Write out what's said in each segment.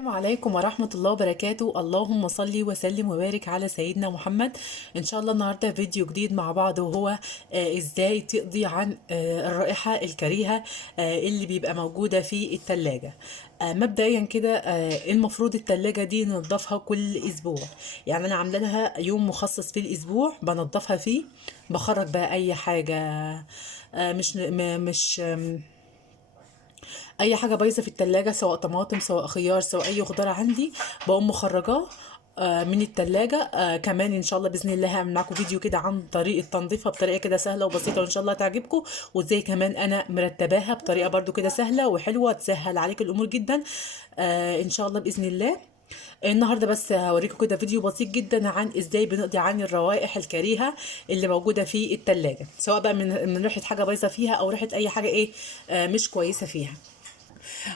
السلام عليكم ورحمة الله وبركاته. اللهم صل وسلم وبارك على سيدنا محمد. ان شاء الله النهاردة فيديو جديد مع بعض، وهو ازاي تقضي عن الرائحة الكريهة اللي بيبقى موجودة في التلاجة. مبدئيا كده المفروض التلاجة دي ننضفها كل اسبوع. يعني انا عامله لها يوم مخصص في الاسبوع بنضفها فيه، بخرج بقى اي حاجة مش اي حاجه بايظه في التلاجة، سواء طماطم سواء خيار سواء اي خضار عندي، بقوم مخرجاه من التلاجة. كمان ان شاء الله باذن الله هعمل معاكم فيديو كده عن طريقه تنظيفها بطريقه كده سهله وبسيطه، وان شاء الله تعجبكم. وازاي كمان انا مرتباها بطريقه برضو كده سهله وحلوه تسهل عليك الامور جدا ان شاء الله باذن الله. النهارده بس هوريكم كده فيديو بسيط جدا عن ازاي بنقضي عن الروائح الكريهه اللي موجوده في التلاجة، سواء بقى من ريحه حاجه بايظه فيها او ريحه اي حاجه ايه مش كويسه فيها.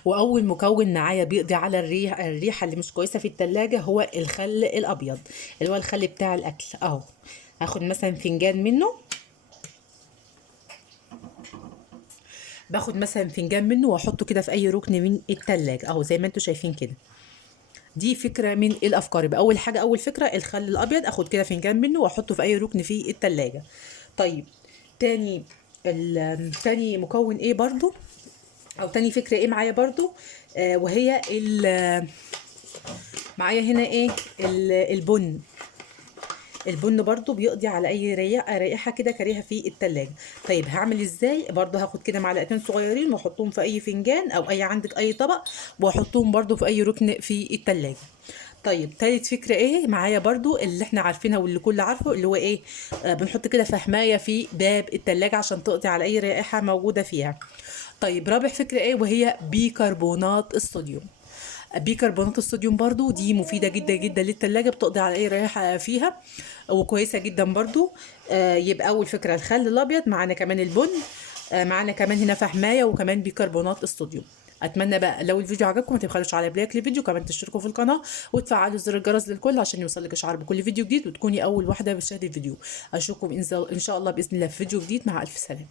واول مكون معايا بيقضي على الريحه اللي مش كويسه في التلاجة هو الخل الابيض، اللي هو الخل بتاع الاكل اهو. هاخد مثلا فنجان منه، باخد مثلا فنجان منه واحطه كده في اي ركن من التلاجة اهو زي ما انتم شايفين كده. دي فكره من الافكار. يبقى اول حاجه اول فكره الخل الابيض، اخد كده فنجان منه واحطه في اي ركن في التلاجة. طيب تاني تاني مكون ايه برضو، او تاني فكره ايه معايا برضو، وهي معايا هنا ايه البن. البن برضو بيقضي على اي رائحه كده كريهه في التلاجة. طيب هعمل ازاي؟ برضو هاخد كده معلقتين صغيرين واحطهم في اي فنجان او اي عندك اي طبق، واحطهم برضو في اي ركن في التلاجة. طيب تالت فكرة ايه معايا برضو اللي احنا عارفينها واللي كل عارفه، اللي هو ايه، بنحط كده فحماية في باب التلاجة عشان تقضي على اي رائحة موجودة فيها. طيب رابع فكرة ايه، وهي بيكربونات الصوديوم. بيكربونات الصوديوم برضو دي مفيدة جدا جدا للتلاجة، بتقضي على اي ريحة فيها وكويسة جدا برضو. يبقى اول فكرة الخل الابيض، معانا كمان البن، معانا كمان هنا فحماية وكمان بيكربونات الصوديوم. اتمنى بقى لو الفيديو عجبكم ما تبخلوش على لايك للفيديو، كمان تشتركوا في القناه وتفعلوا زر الجرس للكل عشان يوصلك اشعار بكل فيديو جديد وتكوني اول واحده بتشاهدي الفيديو. اشوفكم ان شاء الله باذن الله في فيديو جديد. مع الف سلامه.